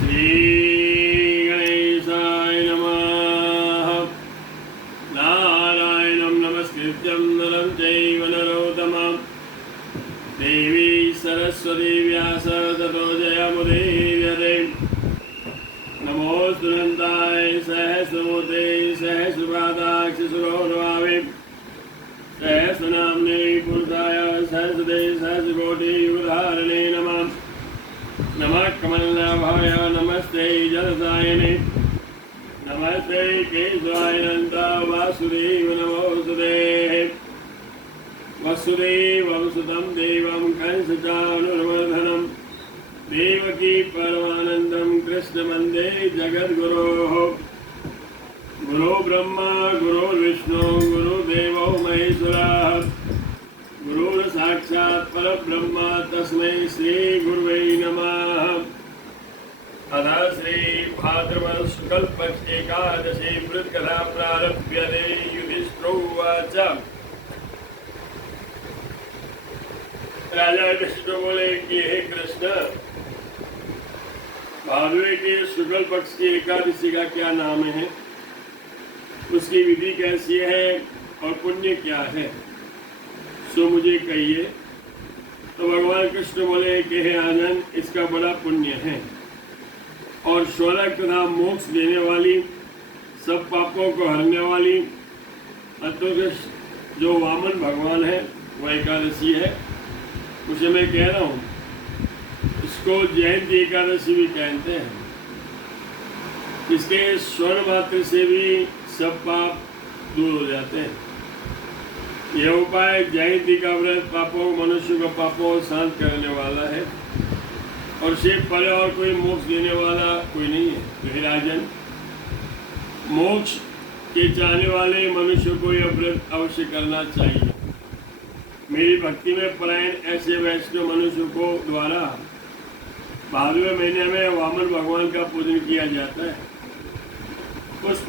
श्रीगणेशाय नमः। नारायणं नमस्कृत्यं नरं चैव नरोत्तमं देवी सरस्वती व्यासं ततो जयमुदीरये। नमोऽस्तु अनन्ताय सहस्रमूर्ते सहस्रपादाक्षिसुरोर्भावे सहस्रनाम्ने पुरुषाय सहस्रदे सहस्रकोटियुगधारिणे नमः। नमः कमलनाभाय नमस्ते जलसायने नमस्ते केशवाय नन्दा वासुदेव नमोस्तुते। वसुदेवसुतं देवं कंसचाणूरमर्दनं देवकी परमानन्दं कृष्णवन्दे जगद्गुरोः। गुरो ब्रह्मा गुरुर्विष्णु गुरुदेवो महेश्वरः गुरुर्साक्षात् परब्रह्म तस्मै श्री गुरुवे नमः। अथ श्री भाद्रपद शुक्ल पक्ष एकादशी मृतकथा प्रारभ्यते। युधिष्ठिरोवाच। राजा युधिष्ठिर बोले कि हे कृष्ण, भादवे के शुक्ल पक्ष की एकादशी का क्या नाम है, उसकी विधि कैसी है और पुण्य क्या है, सो मुझे कहिए। तो भगवान कृष्ण बोले कि हे आनंद, इसका बड़ा पुण्य है और स्वर्ग तथा मोक्ष देने वाली, सब पापों को हरने वाली अतुल्य जो वामन भगवान है वह एकादशी है। उसे मैं कह रहा हूँ, इसको जयंती एकादशी भी कहते हैं। इसके स्वर्ण मात्र से भी सब पाप दूर हो जाते हैं। यह उपाय जयंती का व्रत पापों मनुष्य को पापों शांत करने वाला है और से परे और कोई मोक्ष देने वाला कोई नहीं है। तो हे राजन, मोक्ष के चाहने वाले मनुष्य को यह व्रत अवश्य करना चाहिए। मेरी भक्ति में परायण ऐसे वैष्णव मनुष्य को द्वारा भादवे महीने में वामन भगवान का पूजन किया जाता है। उस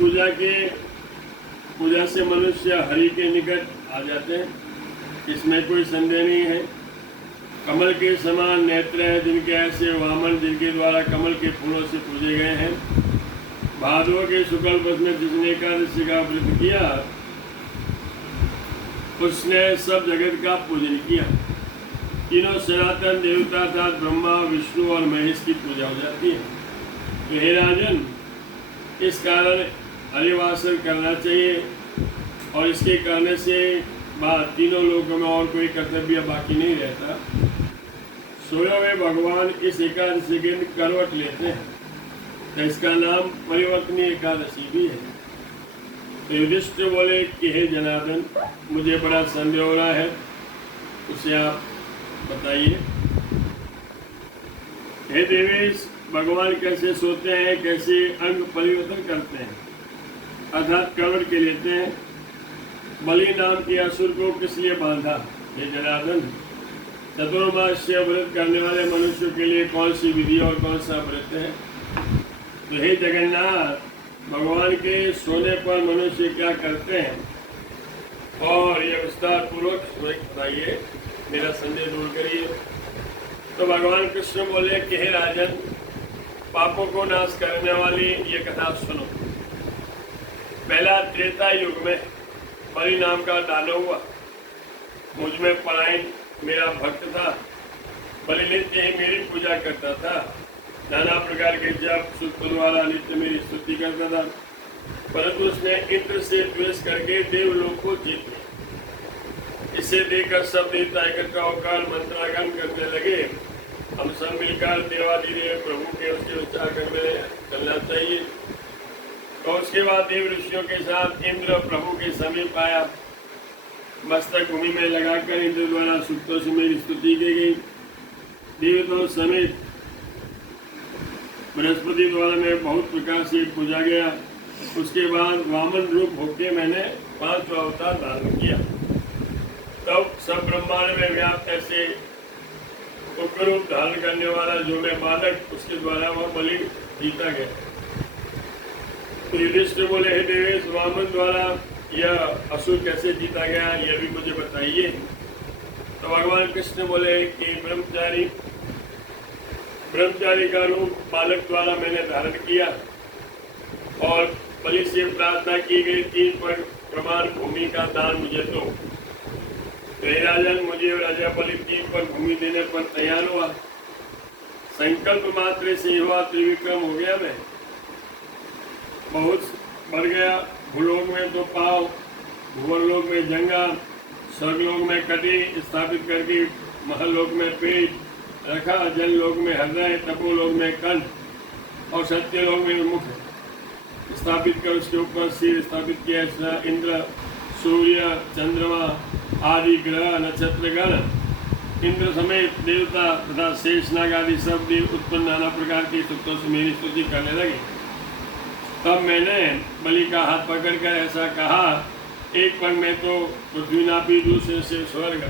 पूजा से मनुष्य हरि के निकट आ जाते हैं, इसमें कोई संदेह नहीं है। कमल के समान नेत्र है जिनके, ऐसे वामन जिनके द्वारा कमल के फूलों से पूजे गए हैं। भादव के शुक्ल पक्ष में जिसने एकादशी का व्रत किया उसने सब जगत का पूजन किया। तीनों सनातन देवता अर्थात ब्रह्मा विष्णु और महेश की पूजा हो जाती है। तो हे राजन, इस कारण हरिवासन करना चाहिए और इसके करने से बाद तीनों लोगों में और कोई कर्तव्य बाकी नहीं रहता। सोए हुए भगवान इस एकादशी के दिन करवट लेते हैं, तो इसका नाम परिवर्तनीय एकादशी भी है। तो युधिष्ठिर बोले कि हे जनार्दन, मुझे बड़ा संदेह हो रहा है, उसे आप बताइए। हे देवेश, भगवान कैसे सोते हैं, कैसे अंग परिवर्तन करते हैं अर्थात करवट के लेते हैं। बलि नाम के असुर को किस लिए बांधा? हे जनार्दन, चतुर्मास्य व्रत करने वाले मनुष्य के लिए कौन सी विधि और कौन सा व्रत है? तो हे जगन्नाथ, भगवान के सोने पर मनुष्य क्या करते हैं और ये विस्तार पूर्वक बताइए, मेरा संदेह दूर करिए। तो भगवान कृष्ण बोले कि हे राजन, पापों को नाश करने वाली ये कथा सुनो। पहला त्रेता युग में बलि नाम का दानव हुआ। मुझ में परायण मेरा भक्त था। बलि नित्य ही मेरी पूजा करता था, नाना प्रकार के जप सूत्र द्वारा नित्य मेरी स्तुति करता था। परंतु उसने इंद्र से द्वेष करके देवलोक को जीत लिया। इसे देखकर सब देवता इकट्ठा होकर मंत्रागम करने लगे। हम सब मिलकर देवाधिदेव प्रभु के उसके उच्चारण में चलना चाहिए। तो उसके बाद देव ऋषियों के साथ इंद्र प्रभु के समीप आया। मस्तक भूमि में लगाकर इंद्र द्वारा सूक्तों से मेरी स्तुति की गई। देवताओं समेत बृहस्पति द्वारा मैं बहुत प्रकार से पूजा गया। उसके बाद वामन रूप होकर मैंने 5 अवतार धारण किया। तब सब ब्रह्मांड में व्याप्त ऐसे उग्र रूप धारण करने वाला जो मैं बालक, उसके द्वारा वह बलि जीता गया। तो युधिष्ठिर बोले, हे देवेश, वामन द्वारा यह असुर कैसे जीता गया, यह भी मुझे बताइए। तो भगवान कृष्ण बोले कि ब्रह्मचारी ब्रह्मचारी का रूप बालक द्वारा मैंने धारण किया और बलि से प्रार्थना की गई 3 प्रमाण भूमि का दान मुझे दो। तो हे राजन, मुझे राजा बलि 3 पर भूमि देने पर तैयार हुआ। संकल्प मात्र से हुआ, त्रिविक्रम हो गया। मैं बहुत बढ़ गया। भूलोक में तो पाव, भूवर्लोक में जंगा, स्वर्गलोक में कटी स्थापित करके महलोक में पेट रखा, जल लोक में हृदय, तपोलोक में कंठ और सत्यलोक में मुख स्थापित कर उसके ऊपर सिर स्थापित किया। इंद्र, सूर्य, चंद्रमा आदि ग्रह, नक्षत्रगण, इंद्र समेत देवता तथा शेषनाग आदि सब देव उत्पन्न नाना प्रकार की स्तुतियों से मेरी स्तुति करने लगे। तब मैंने बलि का हाथ पकड़कर ऐसा कहा, एक पग में तो पृथ्वी नापी, दूसरे से स्वर्ग।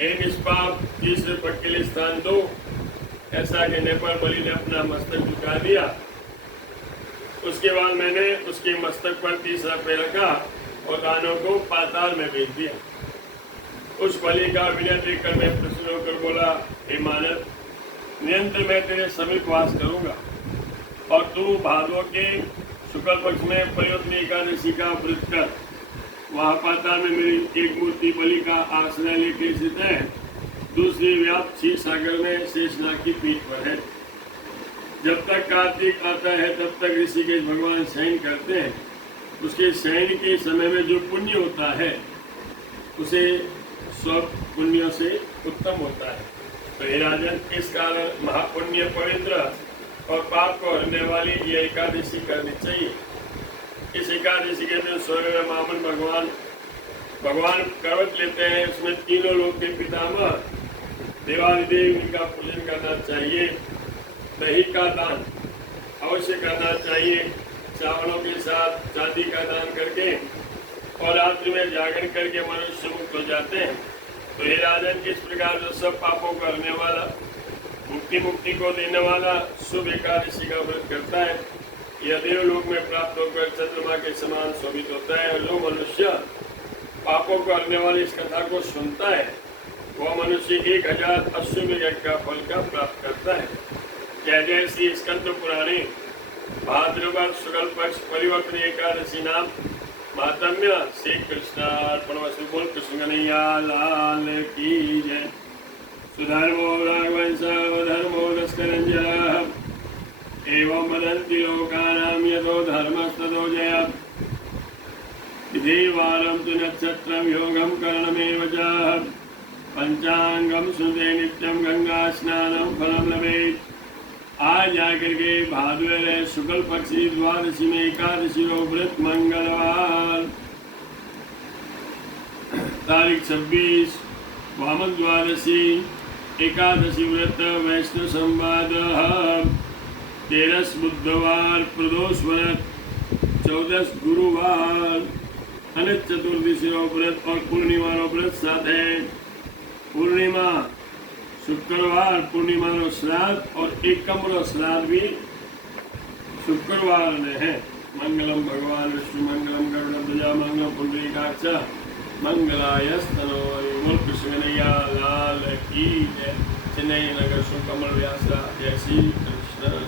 एक निष्पाप, तीसरे पग के लिए स्थान दो। ऐसा कहने पर बलि ने अपना मस्तक झुका दिया। उसके बाद मैंने उसके मस्तक पर तीसरा पैर रखा और दानों को पाताल में भेज दिया। उस बलि का विनय देखकर मैं प्रसन्न होकर बोला, हे मानव, निरंतर मैं तेरे समीप वास करूंगा और तू भादों के शुक्ल पक्ष में प्रयोजन एकादशी का व्रत कर। वहाँ पाताल में मेरी एक मूर्ति बलि का आश्रय लेकर स्थित है, दूसरी व्याप्त क्षीर सागर में शेषनाग की पीठ पर है। जब तक कार्तिक आता है तब तक ऋषिकेश भगवान शयन करते हैं। उसके शयन के समय में जो पुण्य होता है उसे सब पुण्यों से उत्तम होता है। तो हे राजन, इस कारण महापुण्य, पवित्र और पाप को हरने वाली ये एकादशी करनी चाहिए। इस एकादशी के दिन स्वर्ग में मामन भगवान करवट लेते हैं। उसमें तीनों लोग के पितामह देवादिदेव, इनका पूजन करना चाहिए। दही का दान अवश्य करना चाहिए, चावलों के साथ चांदी का दान करके, और रात्रि में जागरण करके मनुष्य मुक्त हो जाते हैं। तो हे राजन, इस प्रकार जो सब पापों को हरने वाला, मुक्ति को देने वाला शुभ एकादशी का व्रत करता है, यह देवलोक में प्राप्त होकर चंद्रमा के समान शोभित होता है। और जो मनुष्य पापों को हरने वाली इस कथा को सुनता है, वह मनुष्य 1000 अश्वमेध यज्ञ का फल का प्राप्त करता है। जय जय श्री स्कंद पुराणे भाद्रपद शुक्ल पक्ष परिवर्तन एकादशी नाम महात्म्य। श्री कृष्णार्पणमस्तु। बोल कृष्ण कन्हैया लाल की जय। सुधर्मो राघवंश धर्मो दस्करंजः एवं वदन्ति लोकानां यतो धर्मस्ततो जयः। विधिवारं तु नक्षत्रं योगं करणमेव च। पंचांगम सुनते नित्यं गंगा स्नानं फलं लभेत्। आज जाकर के भादुर शुक्ल पक्षी द्वादशी में एकादशी व्रत मंगलवार तारीख 26 वामन द्वादशी एकादशी व्रत वैष्णव संवाद। 13 बुधवार प्रदोष व्रत, 14 गुरुवार अनंत चतुर्दशी व्रत और पूर्णिमा व्रत साथ है। पूर्णिमा शुक्रवार, पूर्णिमा श्राद्ध और एकम श्राद्ध भी शुक्रवार में है। मंगलम भगवान विष्णु मंगलम गरुड़ध्वजा मंगलम पुंडरीकाक्ष मंगलायस्तनो। बोल कृष्ण कन्हैया लाल की जय। चेन्नई नगर शुभ कमल व्यास। जय श्री कृष्ण।